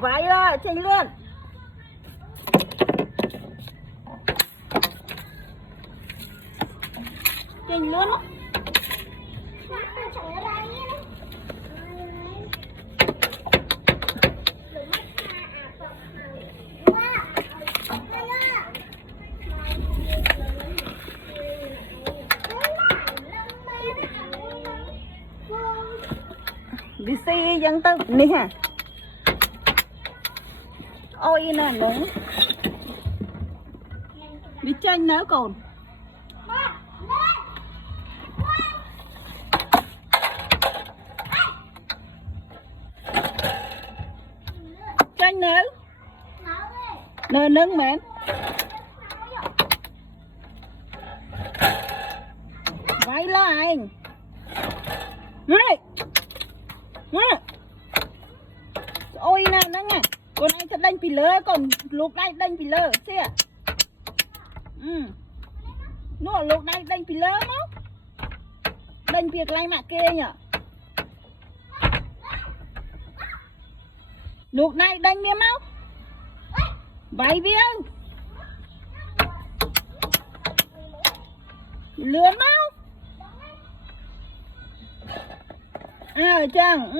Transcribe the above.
Vậy là chanh luôn. Chanh luôn. Đi xe dân tao nè hả? Ôi nè nữa. Đi chanh nữa còn. Chanh nữa. Nè nâng mẹ. Vậy là anh. Ôi nè nâng nè. Con anh thật đánh pì lơ, còn lúc này đánh pì lơ, xìa. Nó lúc này đánh pì lơ máu. Đánh việc lại mà kê nhở. Lúc này đánh miếng máu. Vậy viên. Lươn máu. À chẳng,